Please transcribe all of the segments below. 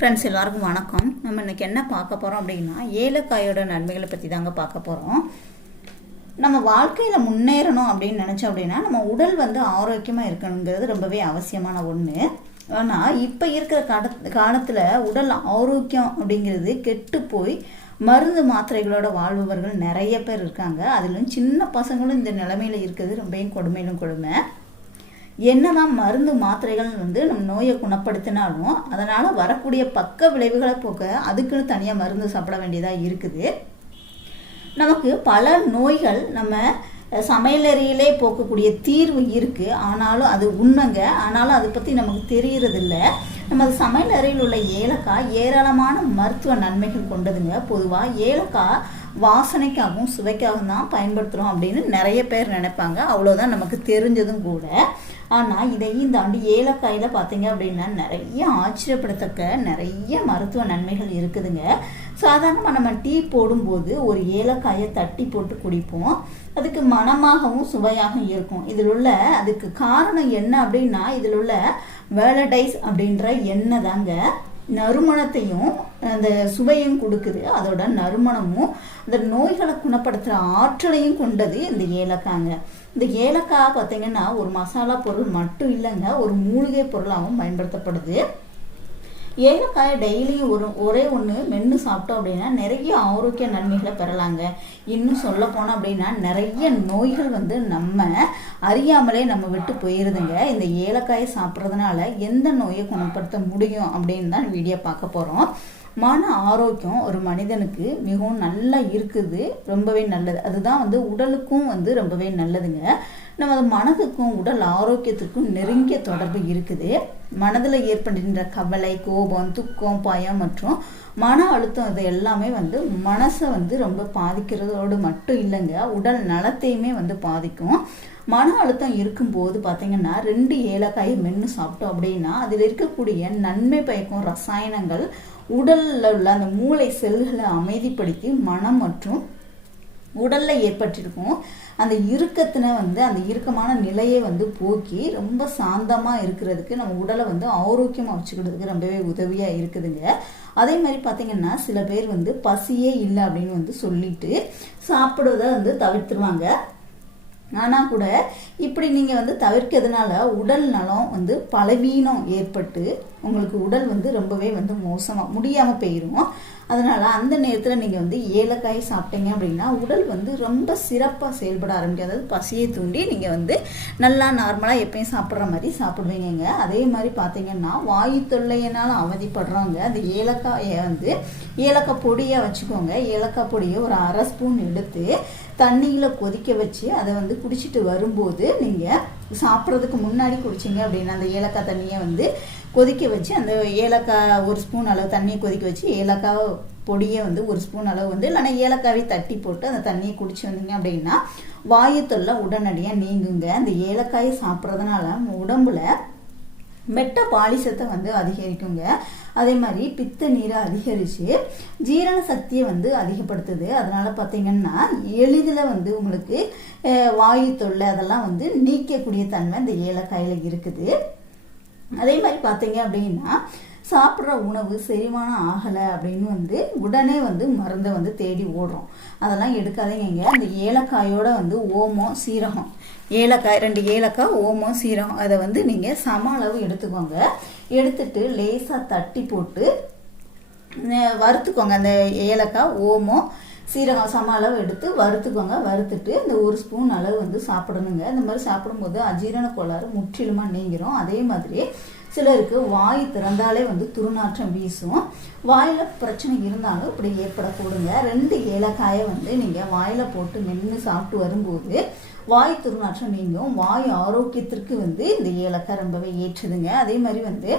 Friends எல்லாருக்கும் வணக்கம். நம்ம இன்னைக்கு என்ன பார்க்க போகிறோம் அப்படின்னா ஏலக்காயோட நன்மைகளை பற்றி தாங்க பார்க்க போகிறோம் நம்ம வாழ்க்கையில் முன்னேறணும் அப்படின்னு நினச்சோம் அப்படின்னா நம்ம உடல் வந்து ஆரோக்கியமாக இருக்கணுங்கிறது ரொம்பவே அவசியமான ஒன்று ஆனால் இப்போ இருக்கிற கால காலத்தில் உடல் ஆரோக்கியம் அப்படிங்கிறது கெட்டு போய் மருந்து மாத்திரைகளோட வாழ்பவர்கள் நிறைய பேர் இருக்காங்க. அதிலும் சின்ன பசங்களும் இந்த நிலைமையில் இருக்கிறது ரொம்பவும் கொடுமையிலும் கொடுமை. என்னதான் மருந்து மாத்திரைகள் வந்து நம்ம நோயை குணப்படுத்தினாலும் அதனால் வரக்கூடிய பக்க விளைவுகளை போக்க அதுக்குன்னு தனியாக மருந்து சாப்பிட வேண்டியதாக இருக்குது. நமக்கு பல நோய்கள் நம்ம சமையலறையிலே போக்கக்கூடிய தீர்வு இருக்குது ஆனாலும் அது உண்மைங்க. ஆனாலும் அதை பற்றி நமக்கு தெரிகிறதில்ல நமது சமையல் அறையில் உள்ள ஏலக்காய் ஏராளமான மருத்துவ நன்மைகள் கொண்டதுங்க. பொதுவாக ஏலக்காய் வாசனைக்காகவும் சுவைக்காகவும் தான் பயன்படுத்துகிறோம் அப்படின்னு நிறைய பேர் நினைப்பாங்க. அவ்வளோதான் நமக்கு தெரிஞ்சதும் கூட. ஆனால் இதையும் தாண்டி ஏலக்காயில் பார்த்தீங்க அப்படின்னா நிறைய ஆச்சரியப்படத்தக்க நிறைய மருத்துவ நன்மைகள் இருக்குதுங்க. சாதாரணமாக நம்ம டீ போடும்போது ஒரு ஏலக்காயை தட்டி போட்டு குடிப்போம். அதுக்கு மனமாகவும் சுவையாகவும் இருக்கும். இதில் உள்ள அதுக்கு காரணம் என்ன அப்படின்னா இதில் உள்ள வேலடைஸ் அப்படின்ற எண்ணெய் தாங்க. நறுமணத்தையும் அந்த சுவையும் கொடுக்குது. அதோட நறுமணமும் அந்த நோய்களை குணப்படுத்துகிற ஆற்றலையும் கொண்டது இந்த ஏலக்காங்க. இந்த ஏலக்காய் பார்த்தீங்கன்னா ஒரு மசாலா பொருள் மட்டும் இல்லைங்க ஒரு மூலிகை பொருளாகவும் பயன்படுத்தப்படுது. ஏலக்காயை டெய்லியும் ஒரு ஒரே ஒன்று மென்று சாப்பிட்டோம் அப்படின்னா நிறைய ஆரோக்கிய நன்மைகளை பெறலாங்க. இன்னும் சொல்ல போனோம் அப்படின்னா நிறைய நோய்கள் வந்து நம்ம அறியாமலே நம்ம விட்டு போயிருதுங்க. இந்த ஏலக்காயை சாப்பிட்றதுனால எந்த நோயை குணப்படுத்த முடியும் அப்படின்னு தான் வீடியோ பார்க்க போகிறோம் மன ஆரோக்கியம் ஒரு மனிதனுக்கு மிகவும் நல்லா இருக்குது ரொம்பவே நல்லது. அதுதான் வந்து உடலுக்கும் வந்து ரொம்பவே நல்லதுங்க. நமது மனதுக்கும் உடல் ஆரோக்கியத்துக்கும் நெருங்கிய தொடர்பு இருக்குது. மனதில் ஏற்படுகின்ற கவலை கோபம் துக்கம் பயம் மற்றும் மன அழுத்தம் இது எல்லாமே வந்து மனசை வந்து ரொம்ப பாதிக்கிறதோடு மட்டும் இல்லைங்க. உடல் நலத்தையுமே வந்து பாதிக்கும். மன அழுத்தம் இருக்கும்போது பார்த்தீங்கன்னா ரெண்டு ஏலக்காயை மென்று சாப்பிட்டோம் அப்படின்னா அதில் இருக்கக்கூடிய நன்மை பயக்கும் ரசாயனங்கள் உடலில் உள்ள அந்த மூளை செல்களை அமைதிப்படுத்தி மனம் மற்றும் உடலில் ஏற்பட்டிருக்கும். அந்த இறுக்கத்தின வந்து அந்த இறுக்கமான நிலையை வந்து போக்கி ரொம்ப சாந்தமாக இருக்கிறதுக்கு நம்ம உடலை வந்து ஆரோக்கியமாக வச்சுக்கிறதுக்கு ரொம்பவே உதவியாக இருக்குதுங்க. அதே மாதிரி பார்த்தீங்கன்னா சில பேர் வந்து பசியே இல்லை அப்படின்னு வந்து சொல்லிட்டு சாப்பிடுவதை வந்து தவிர்த்துருவாங்க. ஆனால் கூட இப்படி நீங்கள் வந்து தவிர்க்கிறதுனால உடல் நலம் வந்து பலவீனம் ஏற்பட்டு உங்களுக்கு உடல் வந்து ரொம்பவே வந்து மோசமாக முடியாமல் போயிடும் அதனால் அந்த நேரத்தில் நீங்கள் வந்து ஏலக்காய் சாப்பிட்டீங்க அப்படின்னா உடல் வந்து ரொம்ப சிறப்பாக செயல்பட ஆரம்பிக்கும் அதாவது பசியை தூண்டி நீங்கள் வந்து நல்லா நார்மலாக எப்பயும் சாப்பிட்ற மாதிரி சாப்பிடுவீங்க அதே மாதிரி பார்த்தீங்கன்னா வாயு தொல்லையினால் அவதிப்படுறவங்க அந்த ஏலக்காயை வந்து ஏலக்காய் பொடியாக வச்சுக்கோங்க. ஏலக்காய் பொடியை ஒரு அரை ஸ்பூன் எடுத்து தண்ணியில் கொதிக்க வச்சு அதை வந்து குடிச்சிட்டு வரும்போது நீங்கள் சாப்பிட்றதுக்கு முன்னாடி குடிச்சிங்க அப்படின்னா அந்த ஏலக்காய் தண்ணியை வந்து கொதிக்க வச்சு அந்த ஏலக்காய் ஒரு ஸ்பூன் அளவு தண்ணியை கொதிக்க வச்சு ஏலக்காய் பொடியை வந்து ஒரு ஸ்பூன் அளவு வந்து இல்லைனா ஏலக்காவை தட்டி போட்டு அந்த தண்ணியை குடிச்சு வந்தீங்க அப்படின்னா வாயு தொல்லை உடனடியாக நீங்குங்க. அந்த ஏலக்காயை சாப்பிட்றதுனால உடம்புல மெட்ட பாலிசத்தை வந்து அதிகரிக்குங்க. அதே மாதிரி பித்த நீரை அதிகரித்து ஜீரண சக்தியை வந்து அதிகப்படுத்துது. அதனால் பார்த்தீங்கன்னா எளிதில் வந்து உங்களுக்கு வாயு தொல்லை அதெல்லாம் வந்து நீக்கக்கூடிய தன்மை இந்த ஏலக்காயில் இருக்குது. அதே மாதிரி பார்த்தீங்க அப்படின்னா சாப்பிட்ற உணவு செரிமானம் ஆகலை அப்படின்னு வந்து உடனே வந்து மருந்தை வந்து தேடி ஓடுறோம். அதெல்லாம் எடுக்காதீங்க. அந்த ஏலக்காயோட வந்து ஓமம் சீரகம். ஏலக்காய் ரெண்டு ஏலக்காய் ஓமம் சீரகம். அதை வந்து நீங்கள் சம அளவு எடுத்துக்கோங்க. எடுத்துட்டு லேசாக தட்டி போட்டு வறுத்துக்கோங்க. அந்த ஏலக்காய் ஓமம் சீரகம் சம அளவு எடுத்து வறுத்துக்கோங்க. வறுத்துட்டு இந்த ஒரு ஸ்பூன் அளவு வந்து சாப்பிடணுங்க. இந்த மாதிரி சாப்பிடும்போது அஜீரண கோளாறு முற்றிலுமாக நீங்கிரும். அதே மாதிரி சிலருக்கு வாய் திறந்தாலே வந்து துருநாற்றம் வீசும். வாயில் பிரச்சனை இருந்தாலும் இப்படி ஏற்படக்கூடுங்க. ரெண்டு ஏலக்காயை வந்து நீங்கள் வாயில் போட்டு மென்று சாப்பிட்டு வரும்போது வாய் துர்நாற்றம் நீங்கும். வாய் ஆரோக்கியத்திற்கு வந்து இந்த ஏலக்காய் ரொம்பவே ஏற்றுதுங்க. அதே மாதிரி வந்து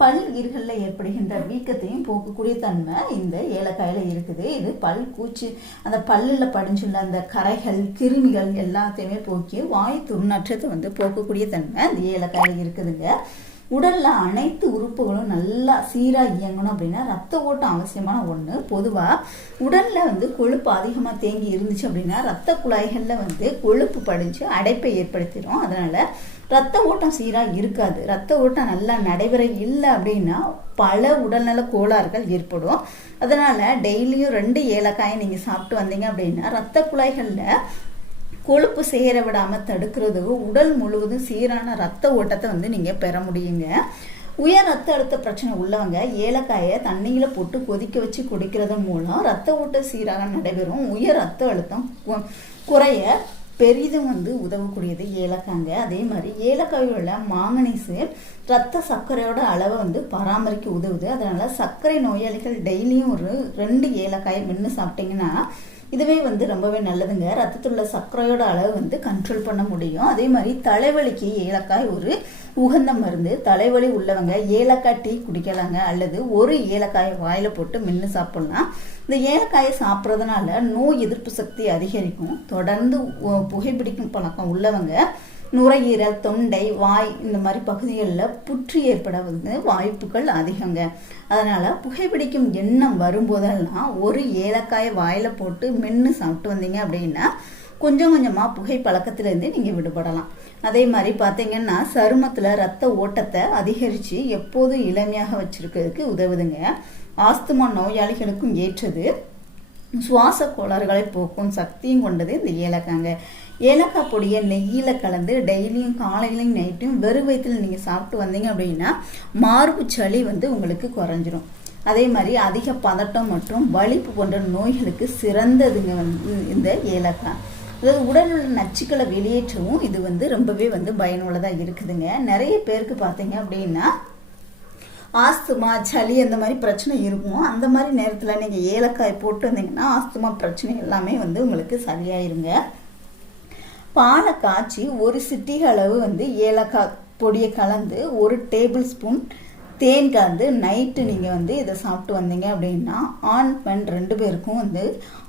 பல் இருகளில் ஏற்படுகின்ற வீக்கத்தையும் போக்கக்கூடிய தன்மை இந்த ஏலக்காயில் இருக்குது. இது பல் கூச்சு அந்த பல்லில் படிஞ்சுள்ள அந்த கரைகள் கிருமிகள் எல்லாத்தையுமே போக்கி வாய் துர்நாற்றத்தை வந்து போக்கக்கூடிய தன்மை இந்த ஏலக்காயில் இருக்குதுங்க. உடலில் அனைத்து உறுப்புகளும் நல்லா சீராக இயங்கணும் அப்படின்னா ரத்த ஓட்டம் அவசியமான ஒன்று பொதுவாக உடலில் வந்து கொழுப்பு அதிகமாக தேங்கி இருந்துச்சு அப்படின்னா ரத்த குழாய்களில் வந்து கொழுப்பு படிஞ்சு அடைப்பை ஏற்படுத்திடும் அதனால் ரத்த ஓட்டம் சீராக இருக்காது. ரத்த ஓட்டம் நல்லா நடைபெற இல்லை அப்படின்னா பல உடல்நல கோளாறுகள் ஏற்படும். அதனால் டெய்லியும் ரெண்டு ஏலக்காயை நீங்கள் சாப்பிட்டு வந்தீங்க அப்படின்னா ரத்த குழாய்களில் கொழுப்பு சேர விடாமல் தடுக்கிறது. உடல் முழுவதும் சீரான ரத்த ஓட்டத்தை வந்து நீங்கள் பெற முடியுங்க. உயர் ரத்த அழுத்த பிரச்சனை உள்ளவங்க ஏலக்காயை தண்ணியில் போட்டு கொதிக்க வச்சு குடிக்கிறது மூலம் ரத்த ஓட்டம் சீராக நடைபெறும். உயர் ரத்த அழுத்தம் குறைய பெரிதும் வந்து உதவக்கூடியது ஏலக்காங்க. அதே மாதிரி ஏலக்காயில் மாங்கனீஸு ரத்த சர்க்கரையோட அளவை வந்து பராமரிக்க உதவுது. அதனால் சர்க்கரை நோயாளிகள் டெய்லியும் ஒரு ரெண்டு ஏலக்காயை மென்று சாப்பிட்டிங்கன்னா இதுவே வந்து ரொம்பவே நல்லதுங்க. ரத்தத்தில் உள்ள சர்க்கரையோட அளவு வந்து கண்ட்ரோல் பண்ண முடியும். அதே மாதிரி தலைவலிக்கு ஏலக்காய் ஒரு உகந்த மருந்து. தலைவலி உள்ளவங்க ஏலக்காய் டீ குடிக்கலாங்க. அல்லது ஒரு ஏலக்காயை வாயில் போட்டு மென்று சாப்பிட்லாம். இந்த ஏலக்காயை சாப்பிட்றதுனால நோய் எதிர்ப்பு சக்தி அதிகரிக்கும். தொடர்ந்து புகைப்பிடிக்கும் பழக்கம் உள்ளவங்க நுரையீரல் தொண்டை வாய் இந்த மாதிரி பகுதிகளில் புற்று ஏற்பட வந்து வாய்ப்புகள் அதிகங்க. அதனால் புகைப்பிடிக்கும் எண்ணம் வரும்போதெல்லாம் ஒரு ஏலக்காயை வாயில் போட்டு மென்று சாப்பிட்டு வந்தீங்க அப்படின்னா கொஞ்சம் கொஞ்சமாக புகை பழக்கத்திலேருந்து நீங்கள் விடுபடலாம். அதே மாதிரி பார்த்தீங்கன்னா சருமத்தில் ரத்த ஓட்டத்தை அதிகரித்து எப்போதும் இளமையாக வச்சுருக்கிறதுக்கு உதவுதுங்க. ஆஸ்துமா நோயாளிகளுக்கும் ஏற்றது. சுவாச கோளாறுகளை போக்கும் சக்தியும் கொண்டது இந்த ஏலக்காங்க. ஏலக்காய் பொடியை நெய்யில் கலந்து டெய்லியும் காலையிலையும் நைட்டும் வெறும் வயிற்றில் நீங்கள் சாப்பிட்டு வந்தீங்க அப்படின்னா மார்பு சளி வந்து உங்களுக்கு குறைஞ்சிரும். அதே மாதிரி அதிக பதட்டம் மற்றும் வலிப்பு போன்ற நோய்களுக்கு சிறந்ததுங்க வந்து இந்த ஏலக்காய். அதாவது உடல் உள்ள நச்சுக்களை வெளியேற்றவும் இது வந்து ரொம்பவே வந்து பயனுள்ளதாக இருக்குதுங்க. நிறைய பேருக்கு பார்த்தீங்க அப்படின்னா ஆஸ்துமா சளி அந்த மாதிரி பிரச்சனை இருக்கும். அந்த மாதிரி நேரத்தில் நீங்கள் ஏலக்காய் போட்டு வந்தீங்கன்னா ஆஸ்துமா பிரச்சனை எல்லாமே வந்து உங்களுக்கு சரியாயிருங்க. பாலை காய்ச்சி ஒரு சிட்டிகளவு வந்து ஏலக்காய் பொடியை கலந்து ஒரு டேபிள் ஸ்பூன் தேன் கலந்து நைட்டு நீங்கள் வந்து இதை சாப்பிட்டு வந்தீங்க அப்படின்னா ஆண் பெண் ரெண்டு பேருக்கும் வந்து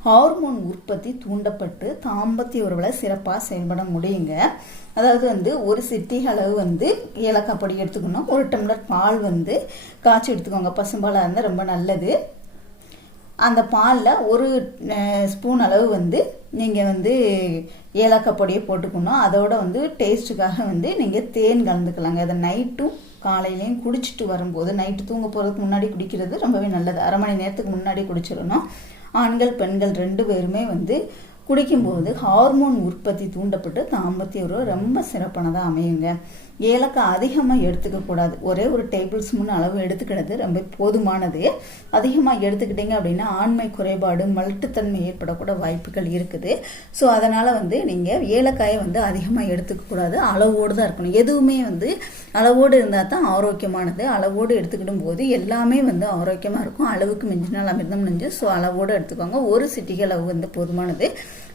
ஹார்மோன் உற்பத்தி தூண்டப்பட்டு தாம்பத்திய உறவில் சிறப்பாக செயல்பட முடியுங்க. அதாவது வந்து ஒரு சிட்டி அளவு வந்து ஏலக்காய் பொடி எடுத்துக்கணும். ஒரு டம்ளர் பால் வந்து காய்ச்சி எடுத்துக்கோங்க. பசும்பாலாக இருந்தால் ரொம்ப நல்லது. அந்த பாலில் ஒரு ஸ்பூன் அளவு வந்து நீங்கள் வந்து ஏலக்காய் பொடியை போட்டுக்கணும். அதோட வந்து டேஸ்ட்டுக்காக வந்து நீங்கள் தேன் கலந்துக்கலாங்க. அதை நைட்டும் காலையிலையும் குடிச்சிட்டு வரும்போது நைட்டு தூங்க போகிறதுக்கு முன்னாடி குடிக்கிறது ரொம்பவே நல்லது. அரை மணி நேரத்துக்கு முன்னாடி குடிச்சிடணும். ஆண்கள் பெண்கள் ரெண்டு பேருமே வந்து குடிக்கும்போது ஹார்மோன் உற்பத்தி தூண்டப்பட்டு தாம்பத்திய உறவு ரொம்ப சிறப்பானதாக அமையுங்க. ஏலக்காய் அதிகமாக எடுத்துக்க கூடாது. ஒரே ஒரு டேபிள் ஸ்பூன் அளவு எடுத்துக்கிறது ரொம்ப போதுமானது. அதிகமாக எடுத்துக்கிட்டீங்க அப்படின்னா ஆண்மை குறைபாடு மலட்டுத்தன்மை ஏற்படக்கூட வாய்ப்புகள் இருக்குது. ஸோ அதனால் வந்து நீங்கள் ஏலக்காயை வந்து அதிகமாக எடுத்துக்கக்கூடாது அளவோடு தான் இருக்கணும். எதுவுமே வந்து அளவோடு இருந்தால் தான் ஆரோக்கியமானது. அளவோடு எடுத்துக்கிடும் போது எல்லாமே வந்து ஆரோக்கியமாக இருக்கும். அளவுக்கு மிஞ்சினால் அமிர்தம் நெஞ்சு ஸோ அளவோடு எடுத்துக்கோங்க. ஒரு சிட்டிகை அளவு வந்து போதுமானது.